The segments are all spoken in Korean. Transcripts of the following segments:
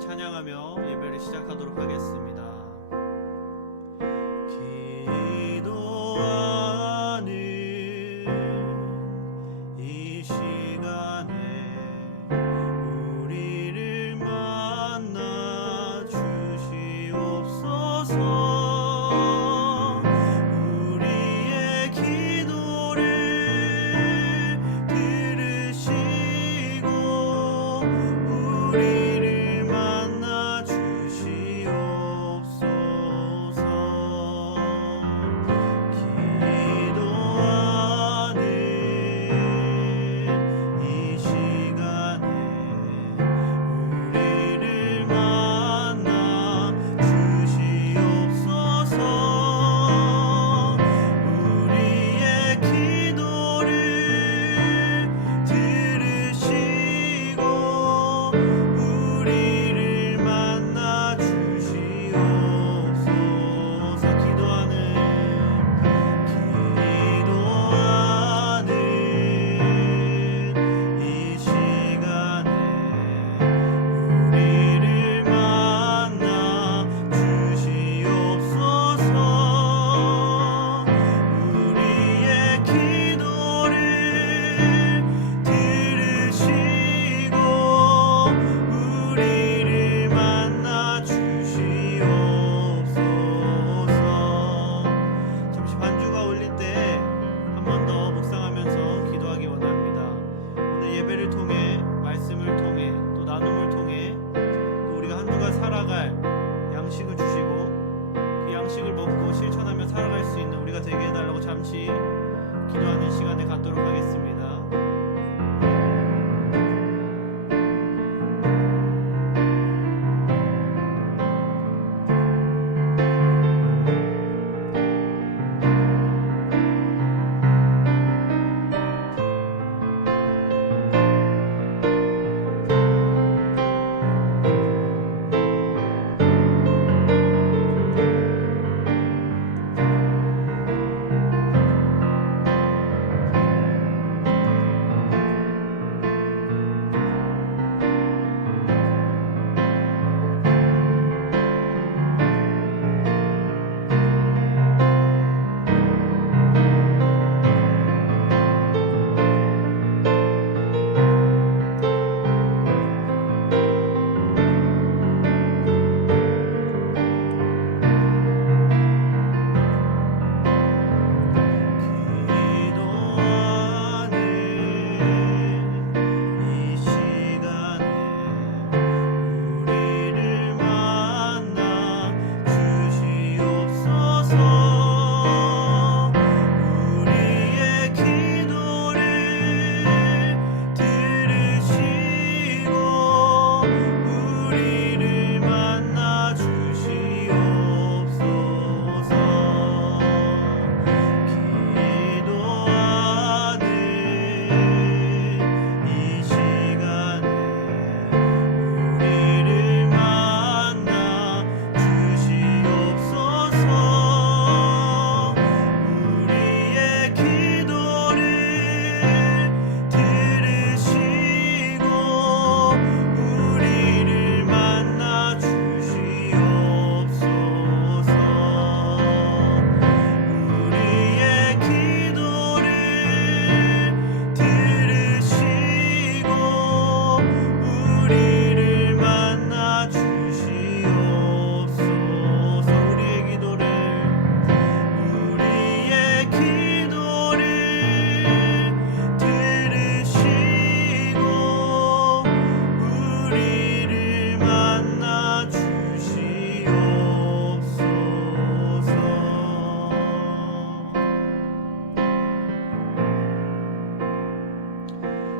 찬양하며 예배를 시작하도록 하겠습니다. 기도하는 이 시간에 우리를 만나 주시옵소서. 우리의 기도를 들으시고 우리를 만나 주시옵소서. 기도하는 이 시간에 우리를 만나 주시옵소서. 우리의 기도를 들으시고 우리를 만나 주시옵소서. 기도하는 이 시간에 우리를 만나 주시옵소서. 우리의 기도를 들으시고 우리를 만나 주시옵소서. 잠시 반주가 울릴 때 한 번 더 묵상하면서 기도하기 원합니다. 오늘 예배를 통해, 말씀을 통해, 또 나눔을 통해 또 우리가 한 주간 살아갈 양식을 주시고 그 양식을 먹고 실천하며 살아갈 수 있는 우리가 되게 해달라고 잠시 기도하는 시간을 갖도록 하겠습니다.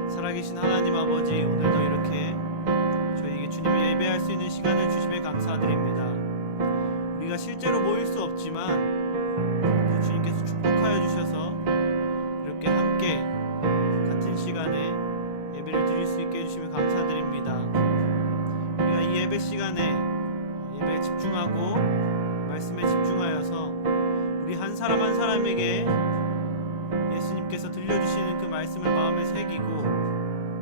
살아계신 하나님 아버지, 오늘도 이렇게 저희에게 주님을 예배할 수 있는 시간을 주심에 감사드립니다. 우리가 실제로 모일 수 없지만 또 주님께서 축복하여 주셔서 이렇게 함께 같은 시간에 예배를 드릴 수 있게 해주심에 감사드립니다. 우리가 이 예배 시간에 예배에 집중하고 말씀에 집중하여서 우리 한 사람 한 사람에게 예수님께서 들려주시는 그 말씀을 마음에 새기고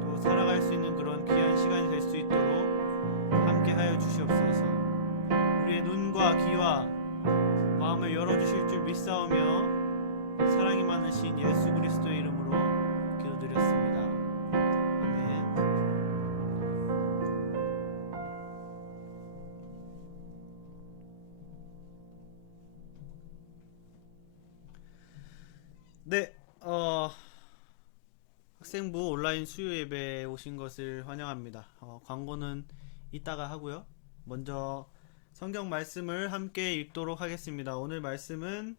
또 살아갈 수 있는 그런 귀한 시간이 될 수 있도록 함께 하여 주시옵소서. 우리의 눈과 귀와 마음을 열어주실 줄 믿사오며 사랑이 많으신 예수 그리스도의 이름으로 기도드렸습니다. 아멘. 네, 학생부 온라인 수요 예배에 오신 것을 환영합니다. 광고는 이따가 하고요. 먼저 성경 말씀을 함께 읽도록 하겠습니다. 오늘 말씀은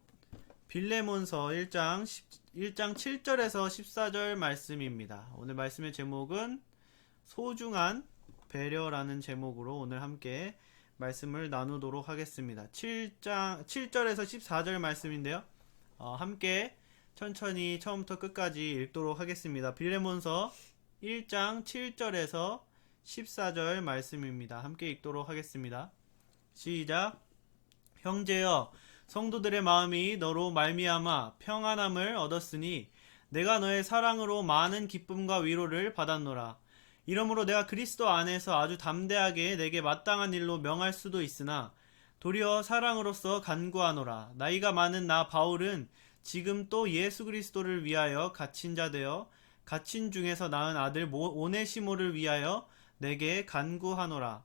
빌레몬서 1장 7절에서 14절 말씀입니다. 오늘 말씀의 제목은 소중한 배려라는 제목으로 오늘 함께 말씀을 나누도록 하겠습니다. 7절에서 14절 말씀인데요. 함께 천천히 처음부터 끝까지 읽도록 하겠습니다. 빌레몬서 1장 7절에서 14절 말씀입니다. 함께 읽도록 하겠습니다. 시작. 형제여, 성도들의 마음이 너로 말미암아 평안함을 얻었으니 내가 너의 사랑으로 많은 기쁨과 위로를 받았노라. 이러므로 내가 그리스도 안에서 아주 담대하게 내게 마땅한 일로 명할 수도 있으나 도리어 사랑으로서 간구하노라. 나이가 많은 나 바울은 지금 또 예수 그리스도를 위하여 갇힌 자 되어 갇힌 중에서 낳은 아들 오네시모를 위하여 내게 간구하노라.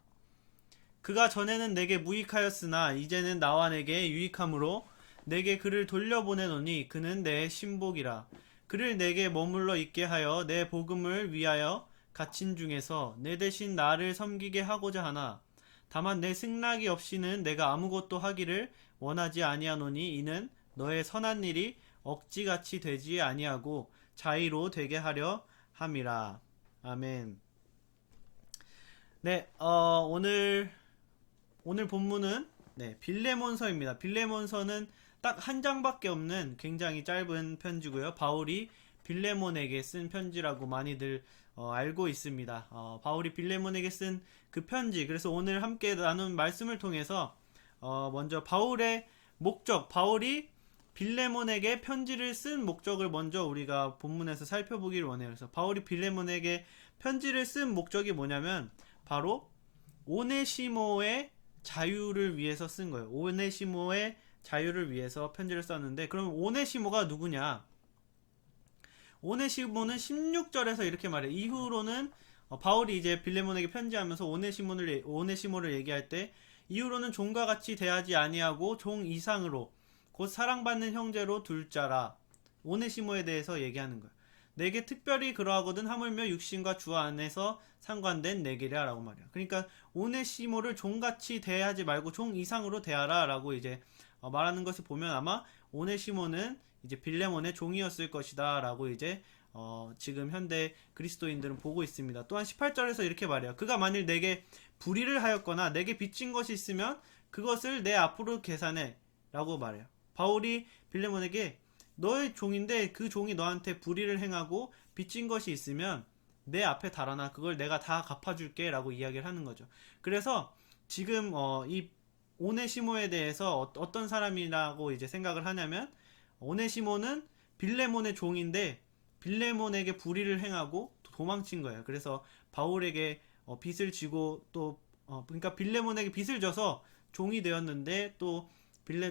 그가 전에는 내게 무익하였으나 이제는 나와 내게 유익함으로 내게 그를 돌려보내노니 그는 내 신복이라. 그를 내게 머물러 있게 하여 내 복음을 위하여 갇힌 중에서 내 대신 나를 섬기게 하고자 하나 다만 내 승낙이 없이는 내가 아무것도 하기를 원하지 아니하노니 이는 너의 선한 일이 억지같이 되지 아니하고 자의로 되게 하려 함이라. 아멘. 네, 오늘 본문은 빌레몬서입니다. 빌레몬서는 딱 한 장밖에 없는 굉장히 짧은 편지고요. 바울이 빌레몬에게 쓴 편지라고 많이들 알고 있습니다. 바울이 빌레몬에게 쓴 그 편지, 그래서 오늘 함께 나눈 말씀을 통해서 먼저 바울의 목적, 바울이 빌레몬에게 편지를 쓴 목적을 먼저 우리가 본문에서 살펴보기를 원해요. 그래서 바울이 빌레몬에게 편지를 쓴 목적이 뭐냐면 바로 오네시모의 자유를 위해서 쓴 거예요. 오네시모의 자유를 위해서 편지를 썼는데, 그럼 오네시모가 누구냐? 오네시모는 16절에서 이렇게 말해요. 이후로는 바울이 이제 빌레몬에게 편지하면서 오네시모를 얘기할 때, 이후로는 종과 같이 대하지 아니하고 종 이상으로 곧 사랑받는 형제로 둘 자라. 오네시모에 대해서 얘기하는 거예요. 내게 특별히 그러하거든 하물며 육신과 주 안에서 상관된 내게랴 라고 말해요. 그러니까 오네시모를 종같이 대하지 말고 종 이상으로 대하라 라고 이제 말하는 것을 보면 아마 오네시모는 이제 빌레몬의 종이었을 것이다 라고 이제 지금 현대 그리스도인들은 보고 있습니다. 또한 18절에서 이렇게 말해요. 그가 만일 내게 불의를 하였거나 내게 빚진 것이 있으면 그것을 내 앞으로 계산해 라고 말해요. 바울이 빌레몬에게 너의 종인데 그 종이 너한테 불의를 행하고 빚진 것이 있으면 내 앞에 달아나. 그걸 내가 다 갚아줄게 라고 이야기를 하는 거죠. 그래서 지금 이 오네시모에 대해서 어떤 사람이라고 이제 생각을 하냐면, 오네시모는 빌레몬의 종인데 빌레몬에게 불의를 행하고 도망친 거예요. 그래서 바울에게 빚을 지고 또 그러니까 빌레몬에게 빚을 져서 종이 되었는데 또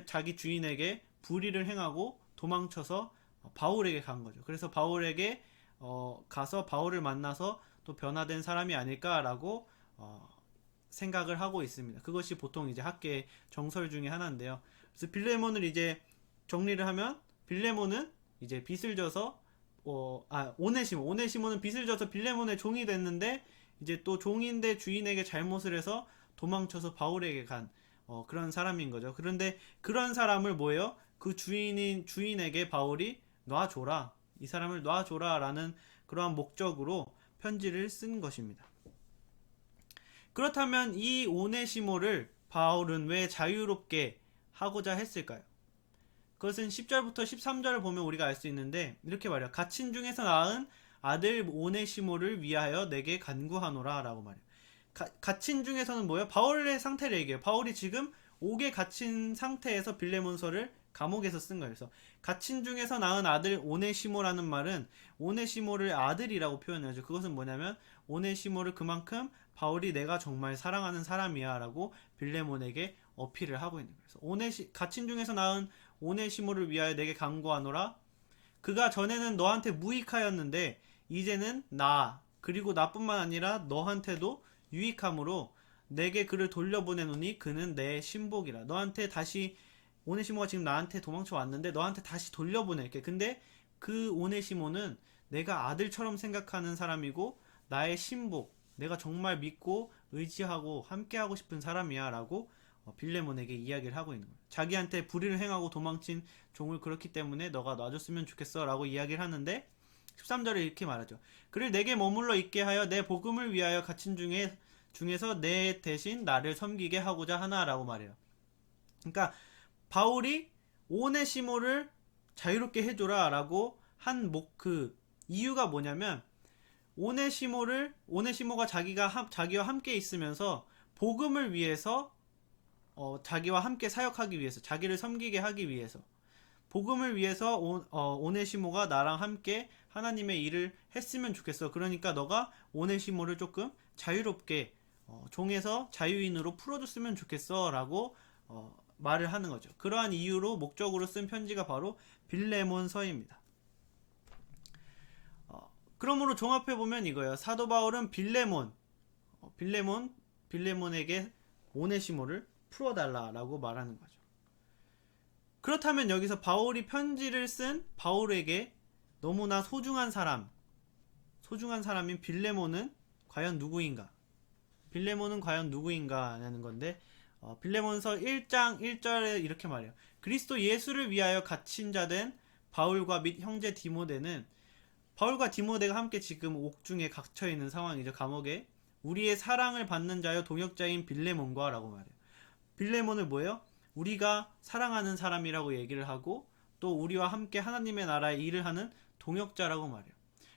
자기 주인에게 불의를 행하고 도망쳐서 바울에게 간 거죠. 그래서 바울에게 가서 바울을 만나서 또 변화된 사람이 아닐까라고 생각을 하고 있습니다. 그것이 보통 이제 학계의 정설 중에 하나인데요. 그래서 빌레몬을 이제 정리를 하면, 빌레몬은 이제 빚을 져서 오네시모는 빚을 져서 빌레몬의 종이 됐는데 이제 또 종인데 주인에게 잘못을 해서 도망쳐서 바울에게 간 그런 사람인 거죠. 그런데 그런 사람을 뭐예요? 그 주인에게 바울이 놔줘라, 이 사람을 놔줘라 라는 그러한 목적으로 편지를 쓴 것입니다. 그렇다면 이 오네시모를 바울은 왜 자유롭게 하고자 했을까요? 그것은 10절부터 13절을 보면 우리가 알 수 있는데 이렇게 말해요. 갇힌 중에서 낳은 아들 오네시모를 위하여 내게 간구하노라 라고 말해요. 갇힌 중에서는 뭐예요? 바울의 상태를 얘기해요. 바울이 지금 옥에 갇힌 상태에서 빌레몬서를 감옥에서 쓴 거예요. 그래서 갇힌 중에서 낳은 아들 오네시모라는 말은 오네시모를 아들이라고 표현하죠. 그것은 뭐냐면 오네시모를 그만큼 바울이 내가 정말 사랑하는 사람이야 라고 빌레몬에게 어필을 하고 있는 거예요. 그래서 갇힌 중에서 낳은 오네시모를 위하여 내게 간구하노라. 그가 전에는 너한테 무익하였는데 이제는 나 그리고 나뿐만 아니라 너한테도 유익함으로 내게 그를 돌려보내노니 그는 내 신복이라. 너한테 다시 오네시모가 지금 나한테 도망쳐 왔는데 너한테 다시 돌려보낼게. 근데 그 오네시모는 내가 아들처럼 생각하는 사람이고 나의 신복, 내가 정말 믿고 의지하고 함께하고 싶은 사람이야 라고 빌레몬에게 이야기를 하고 있는 거예요. 자기한테 불의를 행하고 도망친 종을 그렇기 때문에 너가 놔줬으면 좋겠어 라고 이야기를 하는데 13절에 이렇게 말하죠. 그를 내게 머물러 있게 하여 내 복음을 위하여 갇힌 중에서 내 대신 나를 섬기게 하고자 하나 라고 말해요. 그러니까 바울이 오네시모를 자유롭게 해줘라 라고 한 이유가 뭐냐면 오네시모가 자기와 함께 있으면서 복음을 위해서 자기와 함께 사역하기 위해서, 자기를 섬기게 하기 위해서, 복음을 위해서 오네시모가 나랑 함께 하나님의 일을 했으면 좋겠어. 그러니까 너가 오네시모를 조금 자유롭게 종에서 자유인으로 풀어줬으면 좋겠어 라고 말을 하는 거죠. 그러한 이유로 목적으로 쓴 편지가 바로 빌레몬서입니다. 그러므로 종합해보면 이거예요. 사도 바울은 빌레몬에게 오네시모를 풀어달라라고 말하는 거죠. 그렇다면 여기서 바울이 편지를 쓴 바울에게 너무나 소중한 사람인 빌레몬은 과연 누구인가? 빌레몬은 과연 누구인가? 라는 건데, 빌레몬서 1장 1절에 이렇게 말해요. 그리스도 예수를 위하여 갇힌 자 된 바울과 및 형제 디모데는, 바울과 디모데가 함께 지금 옥중에 갇혀 있는 상황이죠. 감옥에. 우리의 사랑을 받는 자여 동역자인 빌레몬과 라고 말해요. 빌레몬은 뭐예요? 우리가 사랑하는 사람이라고 얘기를 하고 또 우리와 함께 하나님의 나라의 일을 하는 동역자라고 말해요.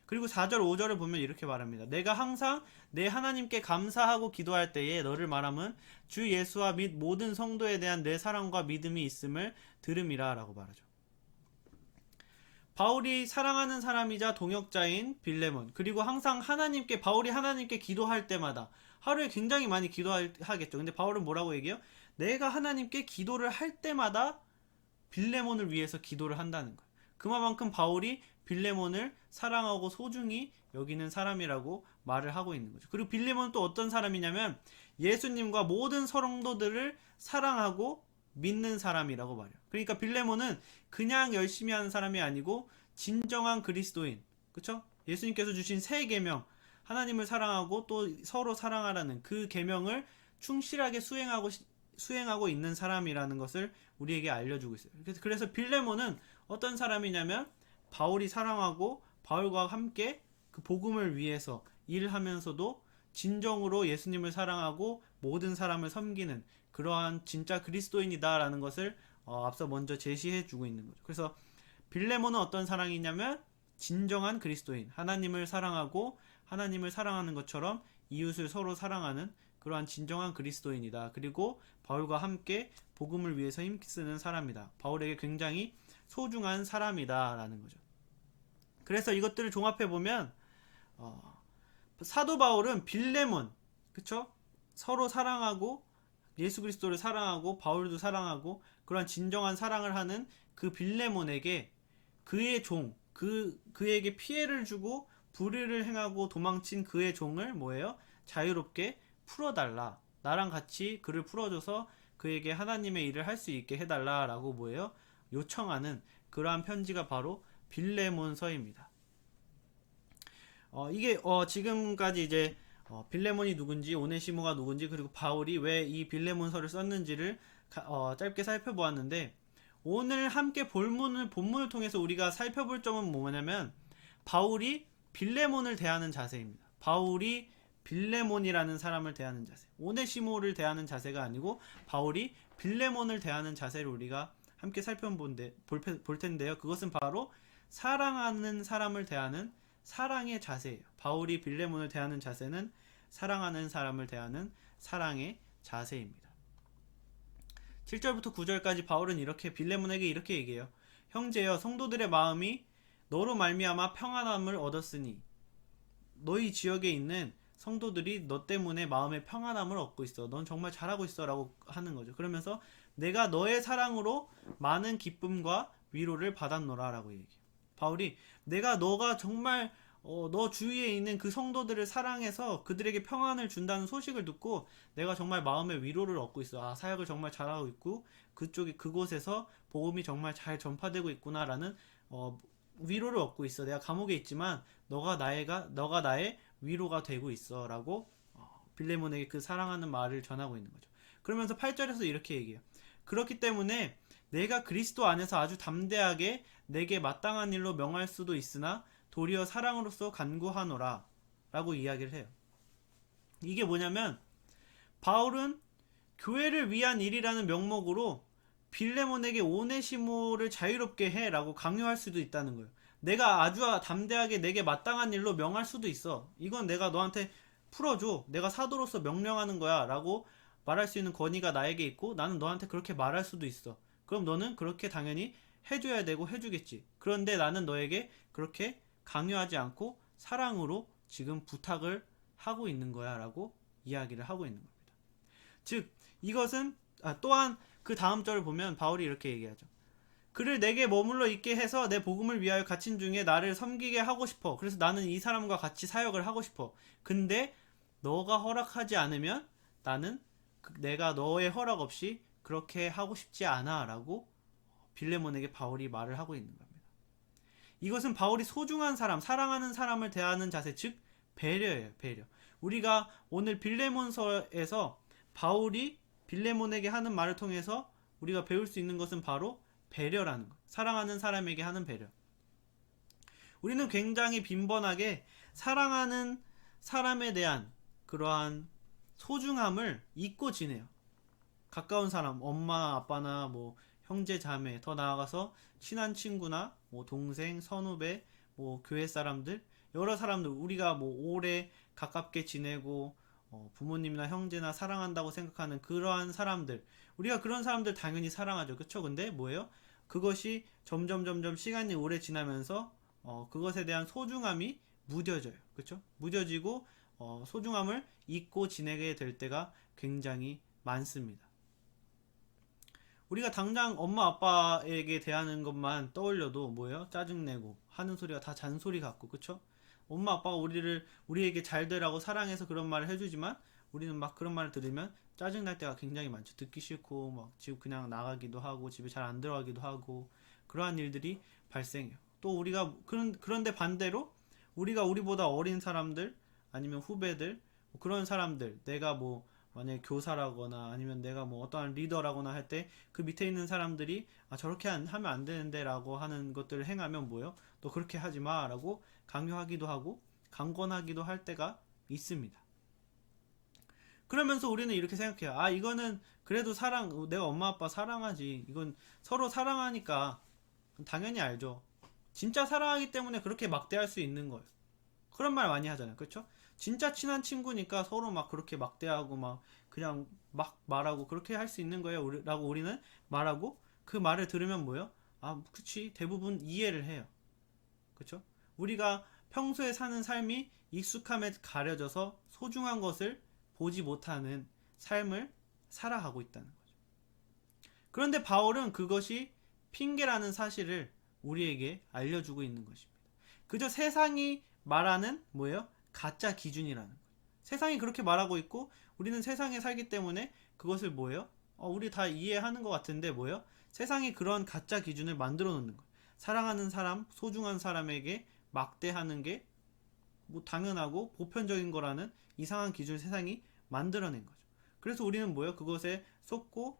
그리고 4절 5절을 보면 이렇게 말합니다. 내가 항상 내 하나님께 감사하고 기도할 때에 너를 말함은 주 예수와 및 모든 성도에 대한 내 사랑과 믿음이 있음을 들음이라 라고 말하죠. 바울이 사랑하는 사람이자 동역자인 빌레몬, 그리고 항상 바울이 하나님께 기도할 때마다 하루에 굉장히 많이 기도하겠죠. 근데 바울은 뭐라고 얘기해요? 내가 하나님께 기도를 할 때마다 빌레몬을 위해서 기도를 한다는 거예요. 그만큼 바울이 빌레몬을 사랑하고 소중히 여기는 사람이라고 말을 하고 있는 거죠. 그리고 빌레몬은 또 어떤 사람이냐면 예수님과 모든 성도들을 사랑하고 믿는 사람이라고 말해요. 그러니까 빌레몬은 그냥 열심히 하는 사람이 아니고 진정한 그리스도인, 그쵸? 예수님께서 주신 새 계명, 하나님을 사랑하고 또 서로 사랑하라는 그 계명을 충실하게 수행하고 있는 사람이라는 것을 우리에게 알려주고 있어요. 그래서 빌레몬은 어떤 사람이냐면 바울이 사랑하고 바울과 함께 그 복음을 위해서 일하면서도 진정으로 예수님을 사랑하고 모든 사람을 섬기는 그러한 진짜 그리스도인이다라는 것을 앞서 먼저 제시해주고 있는 거죠. 그래서 빌레몬은 어떤 사람이냐면 진정한 그리스도인, 하나님을 사랑하고 하나님을 사랑하는 것처럼 이웃을 서로 사랑하는 그러한 진정한 그리스도인이다. 그리고 바울과 함께 복음을 위해서 힘쓰는 사람이다. 바울에게 굉장히 소중한 사람이다 라는 거죠. 그래서 이것들을 종합해보면 사도 바울은 빌레몬, 그쵸? 서로 사랑하고 예수 그리스도를 사랑하고 바울도 사랑하고 그런 진정한 사랑을 하는 그 빌레몬에게 그의 그에게 피해를 주고 불의를 행하고 도망친 그의 종을 뭐예요? 자유롭게 풀어달라. 나랑 같이 그를 풀어줘서 그에게 하나님의 일을 할 수 있게 해달라라고 뭐예요? 요청하는 그러한 편지가 바로 빌레몬서입니다. 이게 지금까지 이제 빌레몬이 누군지, 오네시모가 누군지, 그리고 바울이 왜 이 빌레몬서를 썼는지를 짧게 살펴보았는데, 오늘 함께 본문을 통해서 우리가 살펴볼 점은 뭐냐면 바울이 빌레몬을 대하는 자세입니다. 바울이 빌레몬이라는 사람을 대하는 자세, 오네시모를 대하는 자세가 아니고 바울이 빌레몬을 대하는 자세를 우리가 함께 볼 텐데요. 그것은 바로 사랑하는 사람을 대하는 사랑의 자세예요. 바울이 빌레몬을 대하는 자세는 사랑하는 사람을 대하는 사랑의 자세입니다. 7절부터 9절까지 바울은 빌레몬에게 이렇게 얘기해요. 형제여, 성도들의 마음이 너로 말미암아 평안함을 얻었으니 너희 지역에 있는 성도들이 너 때문에 마음의 평안함을 얻고 있어. 넌 정말 잘하고 있어. 라고 하는 거죠. 그러면서 내가 너의 사랑으로 많은 기쁨과 위로를 받았노라. 라고 얘기해요. 바울이 내가 너가 정말 너 주위에 있는 그 성도들을 사랑해서 그들에게 평안을 준다는 소식을 듣고 내가 정말 마음의 위로를 얻고 있어. 아, 사역을 정말 잘하고 있고 그곳에서 복음이 정말 잘 전파되고 있구나라는 위로를 얻고 있어. 내가 감옥에 있지만 너가 나의 위로가 되고 있어라고 빌레몬에게 그 사랑하는 말을 전하고 있는 거죠. 그러면서 8절에서 이렇게 얘기해요. 그렇기 때문에 내가 그리스도 안에서 아주 담대하게 내게 마땅한 일로 명할 수도 있으나 도리어 사랑으로서 간구하노라 라고 이야기를 해요. 이게 뭐냐면 바울은 교회를 위한 일이라는 명목으로 빌레몬에게 오네시모를 자유롭게 해 라고 강요할 수도 있다는 거예요. 내가 아주 담대하게 내게 마땅한 일로 명할 수도 있어. 이건 내가 너한테 풀어줘. 내가 사도로서 명령하는 거야 라고 말할 수 있는 권위가 나에게 있고 나는 너한테 그렇게 말할 수도 있어. 그럼 너는 그렇게 당연히 해줘야 되고 해주겠지. 그런데 나는 너에게 그렇게 강요하지 않고 사랑으로 지금 부탁을 하고 있는 거야 라고 이야기를 하고 있는 겁니다. 즉 이것은 또한 그 다음 절을 보면 바울이 이렇게 얘기하죠. 그를 내게 머물러 있게 해서 내 복음을 위하여 갇힌 중에 나를 섬기게 하고 싶어. 그래서 나는 이 사람과 같이 사역을 하고 싶어. 근데 너가 허락하지 않으면 나는 내가 너의 허락 없이 그렇게 하고 싶지 않아 라고 빌레몬에게 바울이 말을 하고 있는 겁니다. 이것은 바울이 소중한 사람, 사랑하는 사람을 대하는 자세, 즉 배려예요. 배려. 우리가 오늘 빌레몬서에서 바울이 빌레몬에게 하는 말을 통해서 우리가 배울 수 있는 것은 바로 배려라는 것. 사랑하는 사람에게 하는 배려. 우리는 굉장히 빈번하게 사랑하는 사람에 대한 그러한 소중함을 잊고 지내요. 가까운 사람, 엄마, 아빠나 뭐 형제, 자매, 더 나아가서 친한 친구나 뭐 동생, 선후배, 뭐 교회 사람들, 여러 사람들 우리가 뭐 오래 가깝게 지내고 부모님이나 형제나 사랑한다고 생각하는 그러한 사람들, 우리가 그런 사람들 당연히 사랑하죠. 그쵸? 근데 뭐예요? 그것이 점점 시간이 오래 지나면서 그것에 대한 소중함이 무뎌져요. 그쵸? 무뎌지고 소중함을 잊고 지내게 될 때가 굉장히 많습니다. 우리가 당장 엄마 아빠에게 대하는 것만 떠올려도 뭐예요? 짜증내고 하는 소리가 다 잔소리 같고, 그쵸? 엄마 아빠가 우리에게 잘 되라고 사랑해서 그런 말을 해주지만 우리는 막 그런 말을 들으면 짜증날 때가 굉장히 많죠. 듣기 싫고 막 집 그냥 나가기도 하고 집에 잘 안 들어가기도 하고 그러한 일들이 발생해요. 또 우리가 그런데 반대로 우리가 우리보다 어린 사람들 아니면 후배들 그런 사람들 내가 뭐 만약에 교사라거나 아니면 내가 뭐 어떠한 리더라거나 할 때 그 밑에 있는 사람들이 저렇게 하면 안 되는데 라고 하는 것들을 행하면 뭐요? 너 그렇게 하지 마 라고 강요하기도 하고 강권하기도 할 때가 있습니다. 그러면서 우리는 이렇게 생각해요. 이거는 그래도 내가 엄마 아빠 사랑하지. 이건 서로 사랑하니까 당연히 알죠. 진짜 사랑하기 때문에 그렇게 막대할 수 있는 거예요. 그런 말 많이 하잖아요. 그렇죠? 진짜 친한 친구니까 서로 막 그렇게 막대하고 막 그냥 막 말하고 그렇게 할 수 있는 거예요. 라고 우리는 말하고 그 말을 들으면 뭐예요? 그치. 대부분 이해를 해요. 그렇죠? 우리가 평소에 사는 삶이 익숙함에 가려져서 소중한 것을 보지 못하는 삶을 살아가고 있다는 거죠. 그런데 바울은 그것이 핑계라는 사실을 우리에게 알려주고 있는 것입니다. 그저 세상이 말하는 뭐예요? 가짜 기준이라는 거예요. 세상이 그렇게 말하고 있고 우리는 세상에 살기 때문에 그것을 뭐예요? 우리 다 이해하는 것 같은데 뭐예요? 세상이 그런 가짜 기준을 만들어 놓는 거예요. 사랑하는 사람, 소중한 사람에게 막대하는 게 뭐 당연하고 보편적인 거라는 이상한 기준을 세상이 만들어낸 거죠. 그래서 우리는 뭐예요? 그것에 속고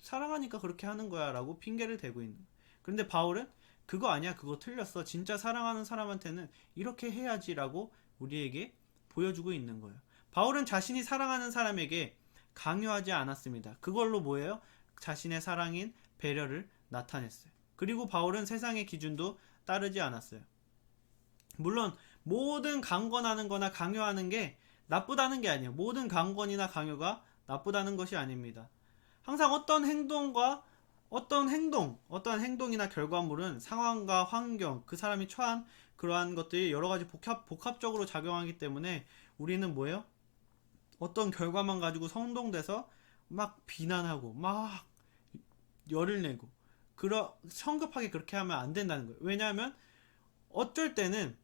사랑하니까 그렇게 하는 거야 라고 핑계를 대고 있는 거예요. 그런데 바울은 그거 아니야, 그거 틀렸어, 진짜 사랑하는 사람한테는 이렇게 해야지 라고 우리에게 보여주고 있는 거예요. 바울은 자신이 사랑하는 사람에게 강요하지 않았습니다. 그걸로 뭐예요? 자신의 사랑인 배려를 나타냈어요. 그리고 바울은 세상의 기준도 따르지 않았어요. 물론 모든 강권하는 거나 강요하는 게 나쁘다는 게 아니에요. 모든 강권이나 강요가 나쁘다는 것이 아닙니다. 항상 어떤 행동이나 결과물은 상황과 환경, 그 사람이 처한 그러한 것들이 여러 가지 복합적으로 작용하기 때문에 우리는 뭐예요? 어떤 결과만 가지고 선동돼서 막 비난하고 막 열을 내고 성급하게 그렇게 하면 안 된다는 거예요. 왜냐하면 어쩔 때는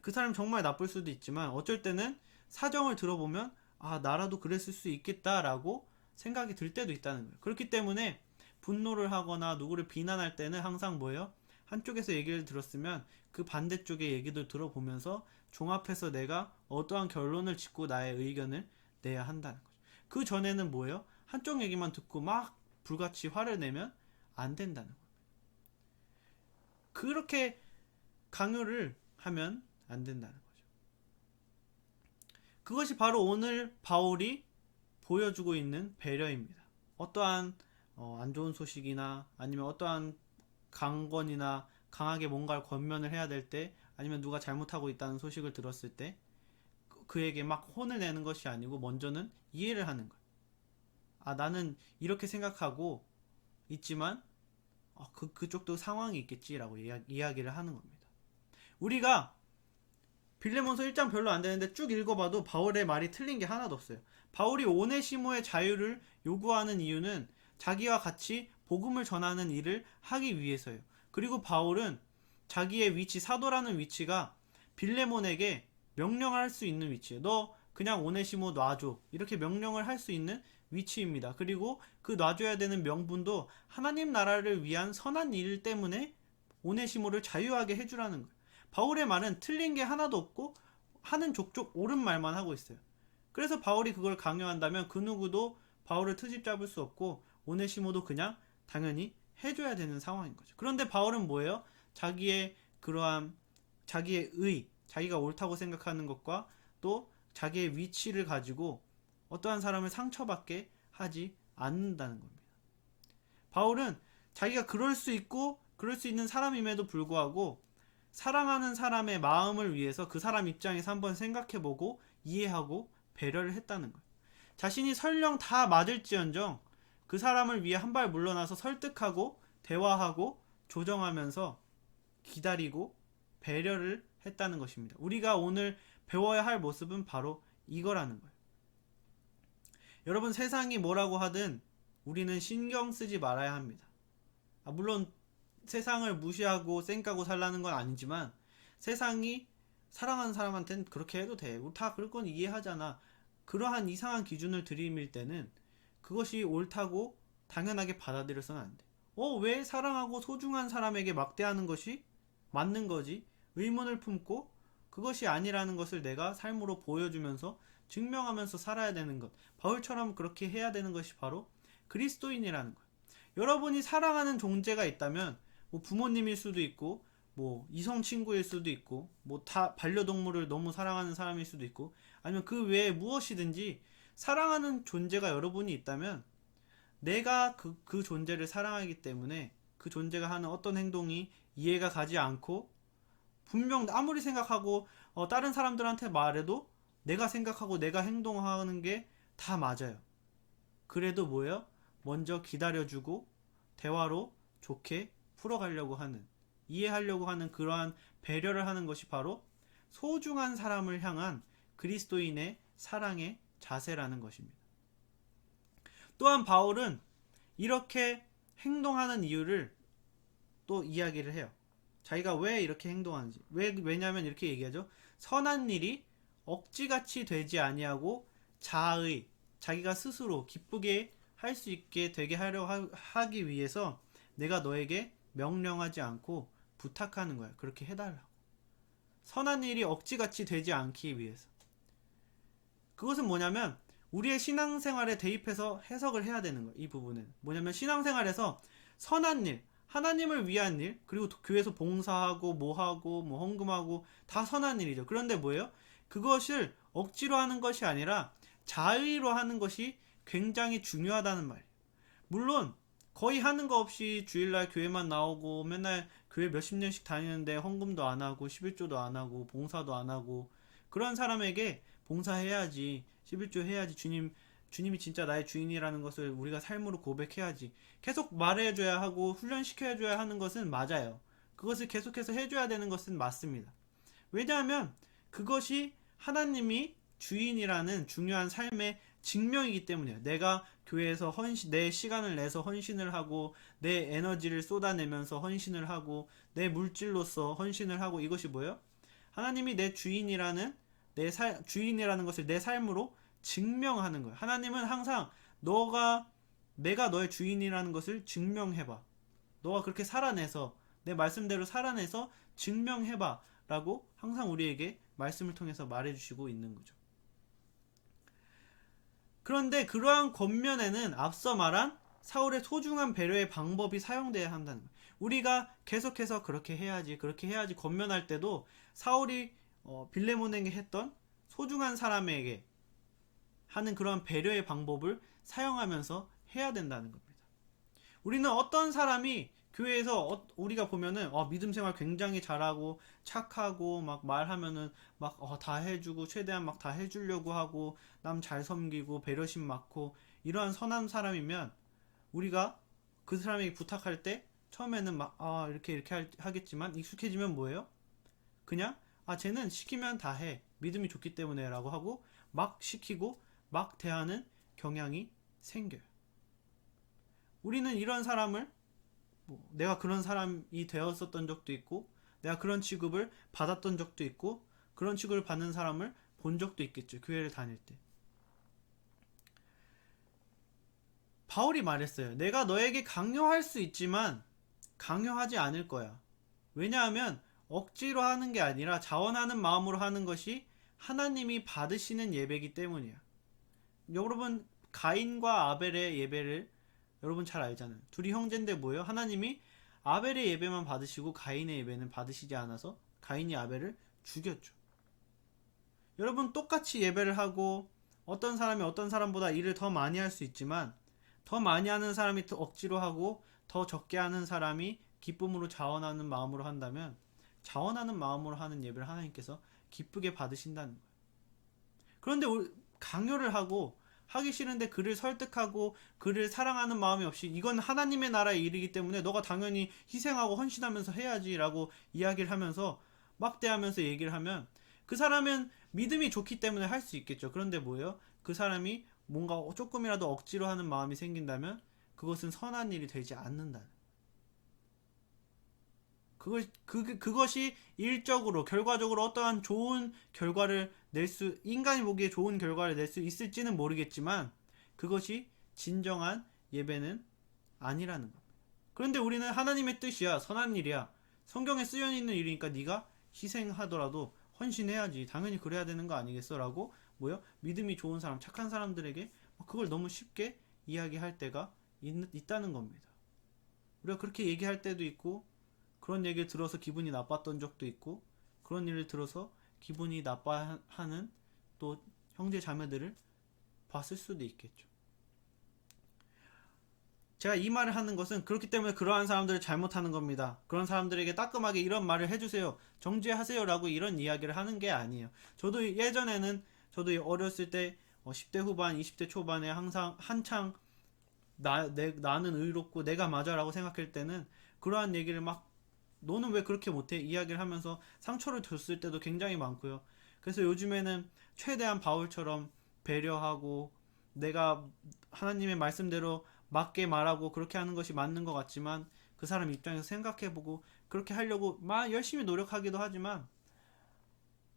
그 사람 정말 나쁠 수도 있지만 어쩔 때는 사정을 들어보면 아 나라도 그랬을 수 있겠다라고 생각이 들 때도 있다는 거예요. 그렇기 때문에 분노를 하거나 누구를 비난할 때는 항상 뭐예요? 한쪽에서 얘기를 들었으면 그 반대쪽의 얘기도 들어보면서 종합해서 내가 어떠한 결론을 짓고 나의 의견을 내야 한다는 거죠. 그 전에는 뭐예요? 한쪽 얘기만 듣고 막 불같이 화를 내면 안 된다는 거예요. 그렇게 강요를 하면 안 된다는 거죠. 그것이 바로 오늘 바울이 보여주고 있는 배려입니다. 어떠한 안 좋은 소식이나 아니면 어떠한 강권이나 강하게 뭔가를 권면을 해야 될 때 아니면 누가 잘못하고 있다는 소식을 들었을 때 그에게 막 혼을 내는 것이 아니고 먼저는 이해를 하는 거예요. 아 나는 이렇게 생각하고 있지만 그쪽도 상황이 있겠지라고 이야기를 하는 겁니다. 우리가 빌레몬서 1장 별로 안 되는데 쭉 읽어봐도 바울의 말이 틀린 게 하나도 없어요. 바울이 오네시모의 자유를 요구하는 이유는 자기와 같이 복음을 전하는 일을 하기 위해서예요. 그리고 바울은 자기의 위치, 사도라는 위치가 빌레몬에게 명령할 수 있는 위치예요. 너 그냥 오네시모 놔줘. 이렇게 명령을 할 수 있는 위치입니다. 그리고 그 놔줘야 되는 명분도 하나님 나라를 위한 선한 일 때문에 오네시모를 자유하게 해주라는 거예요. 바울의 말은 틀린 게 하나도 없고 하는 족족 옳은 말만 하고 있어요. 그래서 바울이 그걸 강요한다면 그 누구도 바울을 트집 잡을 수 없고 오네시모도 그냥 당연히 해줘야 되는 상황인 거죠. 그런데 바울은 뭐예요? 자기의 그러한 자기의 자기가 옳다고 생각하는 것과 또 자기의 위치를 가지고 어떠한 사람을 상처받게 하지 않는다는 겁니다. 바울은 자기가 그럴 수 있고 그럴 수 있는 사람임에도 불구하고 사랑하는 사람의 마음을 위해서 그 사람 입장에서 한번 생각해보고 이해하고 배려를 했다는 거예요. 자신이 설령 다 맞을지언정 그 사람을 위해 한 발 물러나서 설득하고 대화하고 조정하면서 기다리고 배려를 했다는 것입니다. 우리가 오늘 배워야 할 모습은 바로 이거라는 거예요. 여러분 세상이 뭐라고 하든 우리는 신경 쓰지 말아야 합니다. 물론 세상을 무시하고 쌩까고 살라는 건 아니지만 세상이 사랑하는 사람한테는 그렇게 해도 돼. 우리 다 그럴 건 이해하잖아. 그러한 이상한 기준을 들이밀 때는 그것이 옳다고 당연하게 받아들여서는 안 돼. 왜 사랑하고 소중한 사람에게 막대하는 것이 맞는 거지? 의문을 품고 그것이 아니라는 것을 내가 삶으로 보여주면서 증명하면서 살아야 되는 것. 바울처럼 그렇게 해야 되는 것이 바로 그리스도인이라는 거예요. 여러분이 사랑하는 존재가 있다면 뭐 부모님일 수도 있고 뭐 이성 친구일 수도 있고 뭐 다 반려동물을 너무 사랑하는 사람일 수도 있고 아니면 그 외에 무엇이든지 사랑하는 존재가 여러분이 있다면 내가 그 존재를 사랑하기 때문에 그 존재가 하는 어떤 행동이 이해가 가지 않고 분명 아무리 생각하고 다른 사람들한테 말해도 내가 생각하고 내가 행동하는 게 다 맞아요. 그래도 뭐예요? 먼저 기다려주고 대화로 좋게 풀어가려고 하는 이해하려고 하는 그러한 배려를 하는 것이 바로 소중한 사람을 향한 그리스도인의 사랑의 자세라는 것입니다. 또한 바울은 이렇게 행동하는 이유를 또 이야기를 해요. 자기가 왜 이렇게 행동하는지. 왜냐하면 이렇게 얘기하죠. 선한 일이 억지같이 되지 아니하고 자기가 스스로 기쁘게 할 수 있게 되게 하기 위해서 내가 너에게 명령하지 않고 부탁하는 거야. 그렇게 해달라고. 선한 일이 억지같이 되지 않기 위해서. 그것은 뭐냐면 우리의 신앙생활에 대입해서 해석을 해야 되는 거예요. 이 부분은 뭐냐면 신앙생활에서 선한 일, 하나님을 위한 일, 그리고 교회에서 봉사하고 뭐하고 뭐 헌금하고 다 선한 일이죠. 그런데 뭐예요? 그것을 억지로 하는 것이 아니라 자의로 하는 것이 굉장히 중요하다는 말이에요. 물론 거의 하는 거 없이 주일날 교회만 나오고 맨날 교회 몇십 년씩 다니는데 헌금도 안 하고 11조도 안 하고 봉사도 안 하고 그런 사람에게 봉사해야지 11조 해야지 주님이 진짜 나의 주인이라는 것을 우리가 삶으로 고백해야지 계속 말해줘야 하고 훈련시켜줘야 하는 것은 맞아요. 그것을 계속해서 해줘야 되는 것은 맞습니다. 왜냐하면 그것이 하나님이 주인이라는 중요한 삶의 증명이기 때문이에요. 내가 교회에서 내 시간을 내서 헌신을 하고, 내 에너지를 쏟아내면서 헌신을 하고, 내 물질로서 헌신을 하고, 이것이 뭐예요? 하나님이 내 주인이라는 주인이라는 것을 내 삶으로 증명하는 거예요. 하나님은 항상 내가 너의 주인이라는 것을 증명해봐. 너가 그렇게 살아내서, 내 말씀대로 살아내서 증명해봐 라고 항상 우리에게 말씀을 통해서 말해주시고 있는 거죠. 그런데 그러한 겉면에는 앞서 말한 사울의 소중한 배려의 방법이 사용돼야 한다는 거예요. 우리가 계속해서 그렇게 해야지 겉면할 때도 사울이 빌레몬에게 했던 소중한 사람에게 하는 그러한 배려의 방법을 사용하면서 해야 된다는 겁니다. 우리는 어떤 사람이 교회에서 우리가 보면은 믿음 생활 굉장히 잘하고 착하고 막 말하면은 막 다 해주고 최대한 막 다 해주려고 하고 남 잘 섬기고 배려심 많고 이러한 선한 사람이면 우리가 그 사람에게 부탁할 때 처음에는 막 이렇게 하겠지만 익숙해지면 뭐예요? 그냥 쟤는 시키면 다 해. 믿음이 좋기 때문에 라고 하고 막 시키고 막 대하는 경향이 생겨요. 우리는 이런 사람을 내가 그런 사람이 되었었던 적도 있고 내가 그런 취급을 받았던 적도 있고 그런 취급을 받는 사람을 본 적도 있겠죠. 교회를 다닐 때. 바울이 말했어요. 내가 너에게 강요할 수 있지만 강요하지 않을 거야. 왜냐하면 억지로 하는 게 아니라 자원하는 마음으로 하는 것이 하나님이 받으시는 예배이기 때문이야. 여러분 가인과 아벨의 예배를 여러분 잘 알잖아요. 둘이 형제인데 뭐예요? 하나님이 아벨의 예배만 받으시고 가인의 예배는 받으시지 않아서 가인이 아벨을 죽였죠. 여러분 똑같이 예배를 하고 어떤 사람이 어떤 사람보다 일을 더 많이 할 수 있지만 더 많이 하는 사람이 더 억지로 하고 더 적게 하는 사람이 기쁨으로 자원하는 마음으로 한다면 자원하는 마음으로 하는 예배를 하나님께서 기쁘게 받으신다는 거예요. 그런데 강요를 하고 하기 싫은데 그를 설득하고 그를 사랑하는 마음이 없이 이건 하나님의 나라의 일이기 때문에 너가 당연히 희생하고 헌신하면서 해야지 라고 이야기를 하면서 막대하면서 얘기를 하면 그 사람은 믿음이 좋기 때문에 할 수 있겠죠. 그런데 뭐예요? 그 사람이 뭔가 조금이라도 억지로 하는 마음이 생긴다면 그것은 선한 일이 되지 않는다. 그것이 일적으로 결과적으로 어떠한 좋은 결과를 인간이 보기에 좋은 결과를 낼 수 있을지는 모르겠지만 그것이 진정한 예배는 아니라는 겁니다. 그런데 우리는 하나님의 뜻이야, 선한 일이야, 성경에 쓰여 있는 일이니까 네가 희생하더라도 헌신해야지, 당연히 그래야 되는 거 아니겠어? 라고 믿음이 좋은 사람, 착한 사람들에게 그걸 너무 쉽게 이야기할 때가 있다는 겁니다. 우리가 그렇게 얘기할 때도 있고 그런 얘기를 들어서 기분이 나빴던 적도 있고 그런 일을 들어서 기분이 나빠하는 또 형제 자매들을 봤을 수도 있겠죠. 제가 이 말을 하는 것은 그렇기 때문에 그러한 사람들을 잘못하는 겁니다. 그런 사람들에게 따끔하게 이런 말을 해주세요, 정죄하세요 라고 이런 이야기를 하는 게 아니에요. 저도 예전에는 저도 어렸을 때 10대 후반 20대 초반에 항상 한창 나는 의롭고 내가 맞아 라고 생각할 때는 그러한 얘기를 막 너는 왜 그렇게 못해? 이야기를 하면서 상처를 줬을 때도 굉장히 많고요. 그래서 요즘에는 최대한 바울처럼 배려하고 내가 하나님의 말씀대로 맞게 말하고 그렇게 하는 것이 맞는 것 같지만 그 사람 입장에서 생각해보고 그렇게 하려고 막 열심히 노력하기도 하지만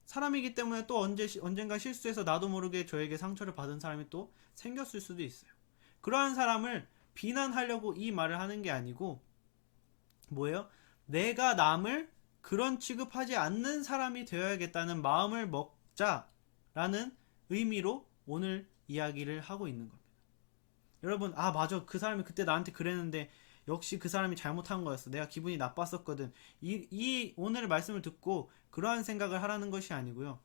사람이기 때문에 또 언젠가 실수해서 나도 모르게 저에게 상처를 받은 사람이 또 생겼을 수도 있어요. 그러한 사람을 비난하려고 이 말을 하는 게 아니고 뭐예요? 내가 남을 그런 취급하지 않는 사람이 되어야겠다는 마음을 먹자라는 의미로 오늘 이야기를 하고 있는 겁니다. 여러분, 맞아. 그 사람이 그때 나한테 그랬는데 역시 그 사람이 잘못한 거였어. 내가 기분이 나빴었거든. 이 오늘 말씀을 듣고 그러한 생각을 하라는 것이 아니고요.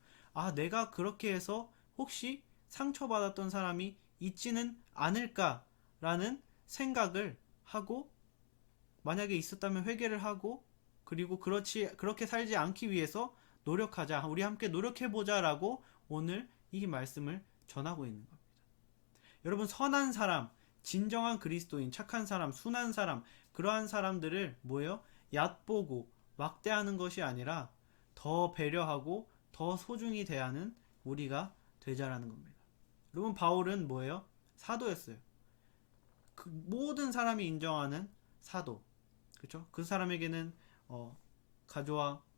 내가 그렇게 해서 혹시 상처받았던 사람이 있지는 않을까라는 생각을 하고 만약에 있었다면 회개를 하고 그리고 그렇게 살지 않기 위해서 노력하자. 우리 함께 노력해보자 라고 오늘 이 말씀을 전하고 있는 겁니다. 여러분, 선한 사람, 진정한 그리스도인, 착한 사람, 순한 사람, 그러한 사람들을 얕보고 막대하는 것이 아니라 더 배려하고 더 소중히 대하는 우리가 되자라는 겁니다. 여러분, 바울은 뭐예요? 사도였어요. 그 모든 사람이 인정하는 사도. 그렇죠? 그 사람에게는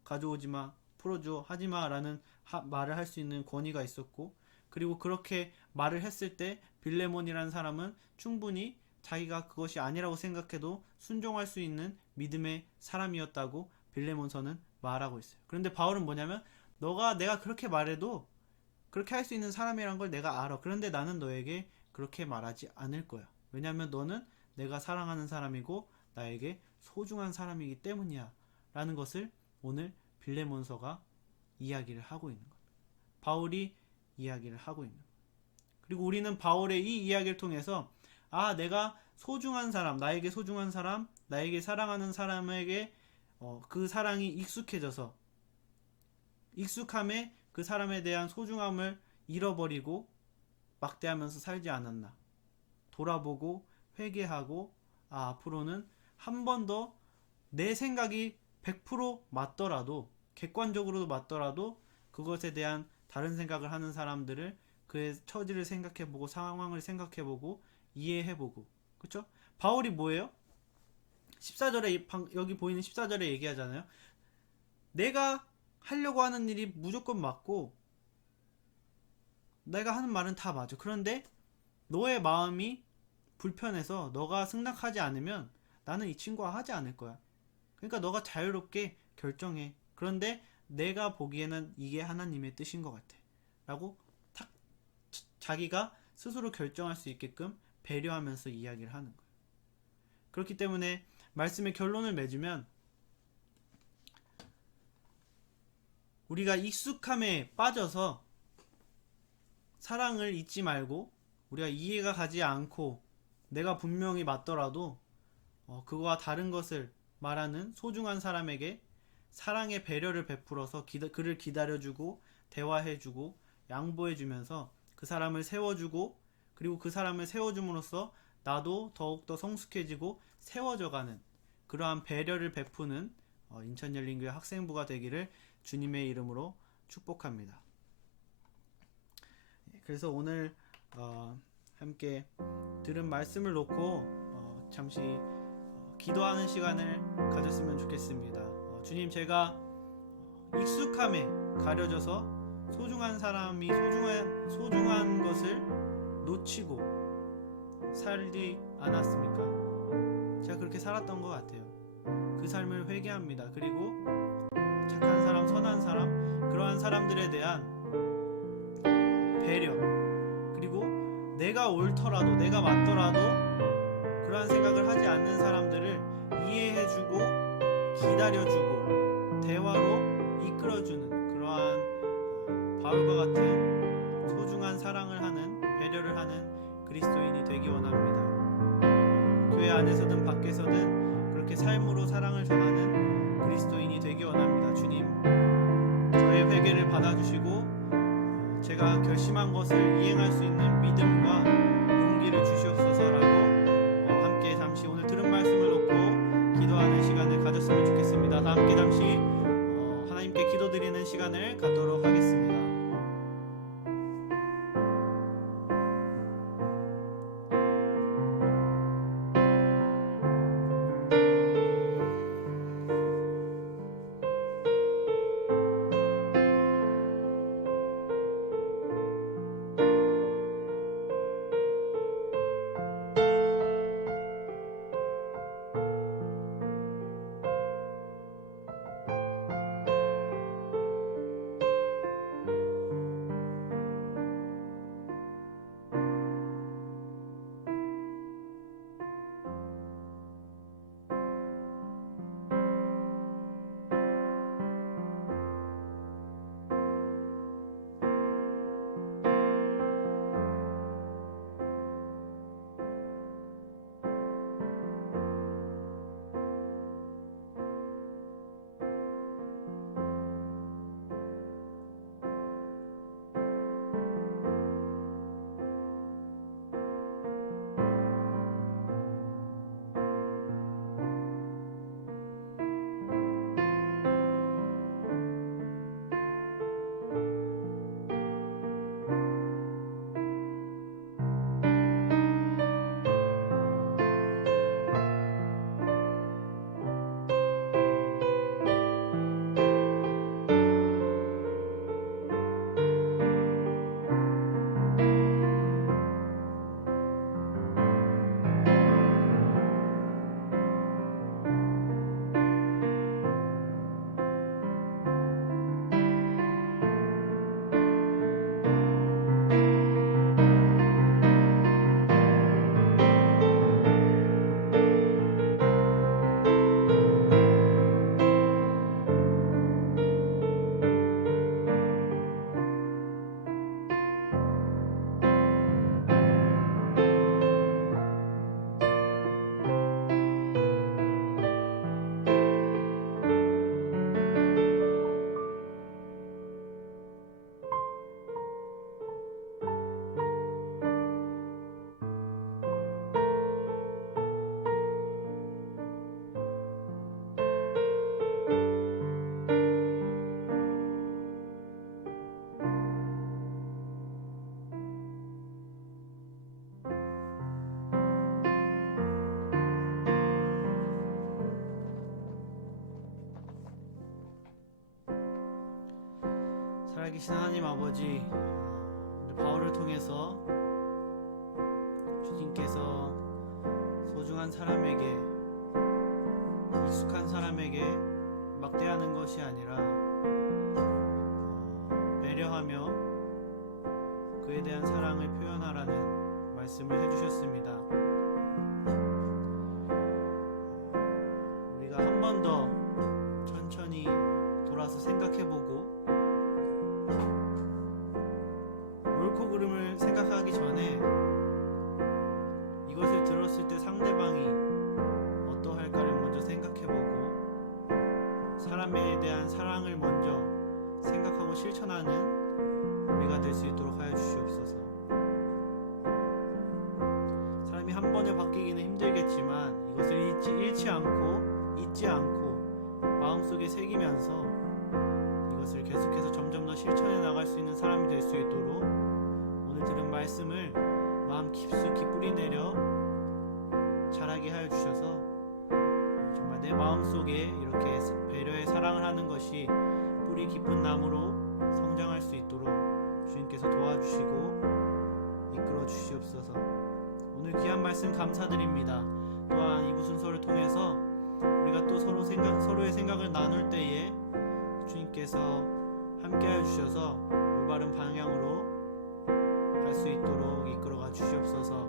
가져오지 마, 풀어줘, 하지 마라는 말을 할 수 있는 권위가 있었고, 그리고 그렇게 말을 했을 때 빌레몬이라는 사람은 충분히 자기가 그것이 아니라고 생각해도 순종할 수 있는 믿음의 사람이었다고 빌레몬서는 말하고 있어요. 그런데 바울은 뭐냐면, 내가 그렇게 말해도 그렇게 할 수 있는 사람이란 걸 내가 알아. 그런데 나는 너에게 그렇게 말하지 않을 거야. 왜냐하면 너는 내가 사랑하는 사람이고 나에게 소중한 사람이기 때문이야 라는 것을 오늘 빌레몬서가 이야기를 하고 있는 겁니다. 바울이 이야기를 하고 있는 겁니다. 그리고 우리는 바울의 이 이야기를 통해서 내가 소중한 사람, 나에게 소중한 사람, 나에게 사랑하는 사람에게 그 사랑이 익숙해져서 익숙함에 그 사람에 대한 소중함을 잃어버리고 막대하면서 살지 않았나. 돌아보고 회개하고 앞으로는 한 번 더 내 생각이 100% 맞더라도, 객관적으로도 맞더라도 그것에 대한 다른 생각을 하는 사람들을 그의 처지를 생각해보고 상황을 생각해보고 이해해보고. 그쵸? 바울이 뭐예요? 14절에 여기 보이는 14절에 얘기하잖아요. 내가 하려고 하는 일이 무조건 맞고 내가 하는 말은 다 맞아. 그런데 너의 마음이 불편해서 너가 승낙하지 않으면 나는 이 친구와 하지 않을 거야. 그러니까 너가 자유롭게 결정해. 그런데 내가 보기에는 이게 하나님의 뜻인 것 같아 라고 자기가 스스로 결정할 수 있게끔 배려하면서 이야기를 하는 거예요. 그렇기 때문에 말씀의 결론을 맺으면, 우리가 익숙함에 빠져서 사랑을 잊지 말고, 우리가 이해가 가지 않고 내가 분명히 맞더라도 그거와 다른 것을 말하는 소중한 사람에게 사랑의 배려를 베풀어서 그를 기다려주고 대화해주고 양보해주면서 그 사람을 세워주고, 그리고 그 사람을 세워줌으로써 나도 더욱더 성숙해지고 세워져가는 그러한 배려를 베푸는 인천열린교회 학생부가 되기를 주님의 이름으로 축복합니다. 그래서 오늘 함께 들은 말씀을 놓고 잠시 기도하는 시간을 가졌으면 좋겠습니다. 주님, 제가 익숙함에 가려져서 소중한 사람이 소중한 것을 놓치고 살지 않았습니까? 제가 그렇게 살았던 것 같아요. 그 삶을 회개합니다. 그리고 착한 사람, 선한 사람, 그러한 사람들에 대한 배려, 그리고 내가 옳더라도 내가 맞더라도 그러한 생각을 하지 않는 사람들을 이해해주고 기다려주고 대화로 이끌어주는 그러한 바울과 같은 소중한 사랑을 하는, 배려를 하는 그리스도인이 되기 원합니다. 교회 안에서든 밖에서든 그렇게 삶으로 사랑을 전하는 그리스도인이 되기 원합니다. 주님, 저의 회개를 받아주시고 제가 결심한 것을 이행할 수 있는 믿음과 용기를 주시옵소서라고 함께 잠시 오늘 들은 말씀을 놓고 기도하는 시간을 가졌으면 좋겠습니다. 다 함께 잠시 하나님께 기도드리는 시간을 갖도록 하겠습니다. 살아계신 하나님 아버지, 오늘 바울을 통해서 주님께서 소중한 사람에게, 익숙한 사람에게 막대하는 것이 아니라 배려하며 그에 대한 사랑을 표현하라는 말씀을 해주셨습니다. 우리가 한 번 더 천천히 돌아서 생각해보고 옳고 그름을 생각하기 전에 이것을 들었을 때 상대방이 어떠할까를 먼저 생각해보고 사람에 대한 사랑을 먼저 생각하고 실천하는 우리가 될 수 있도록 하여 주시옵소서. 사람이 한 번에 바뀌기는 힘들겠지만 이것을 잊지 않고 마음속에 새기면서 이것을 계속해서 점점 더 실천해 나갈 수 있는 사람이 될 수 있도록 오늘 들은 말씀을 마음 깊숙이 뿌리내려 자라게 하여 주셔서 정말 내 마음속에 이렇게 배려의 사랑을 하는 것이 뿌리 깊은 나무로 성장할 수 있도록 주님께서 도와주시고 이끌어 주시옵소서. 오늘 귀한 말씀 감사드립니다. 또한 이부 순서를 통해서 우리가 또 서로의 생각을 나눌 때에 주님께서 함께하여 주셔서 올바른 방향으로 갈 수 있도록 이끌어가 주시옵소서.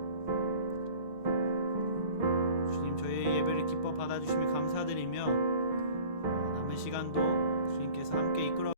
주님, 저희의 예배를 기뻐 받아주시며 감사드리며 남은 시간도 주님께서 함께 이끌어